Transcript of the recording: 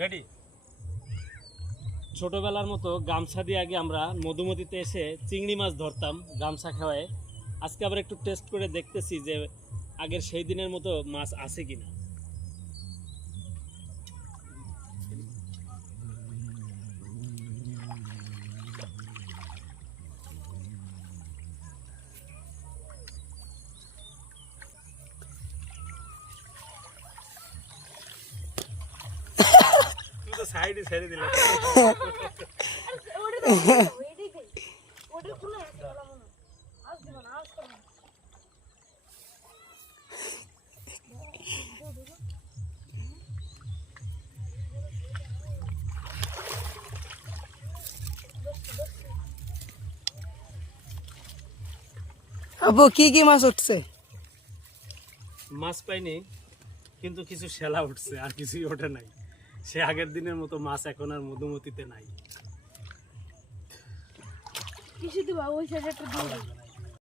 Ready. ছোটবেলার মতো গামছা দিয়ে আগে আমরা মধুমতিতে এসে চিংড়ি মাছ ধরতাম গামছা খাওয়ায়। আজকে আবার একটু টেস্ট করে দেখতেছি যে আগের সেই দিনের মতো মাছ আছে কিনা। তুই তো সাইডে ছেড়ে দিলে। আব্বু কি কি মাছ উঠছে? মাছ পাইনি, কিন্তু কিছু শেলা উঠছে, আর কিছুই ওঠে নাই। সে আগের দিনের মতো মাছ এখন আর মধুমতিতে নাই। কিছু দিবা ওই সাইডে একটু দিয়ে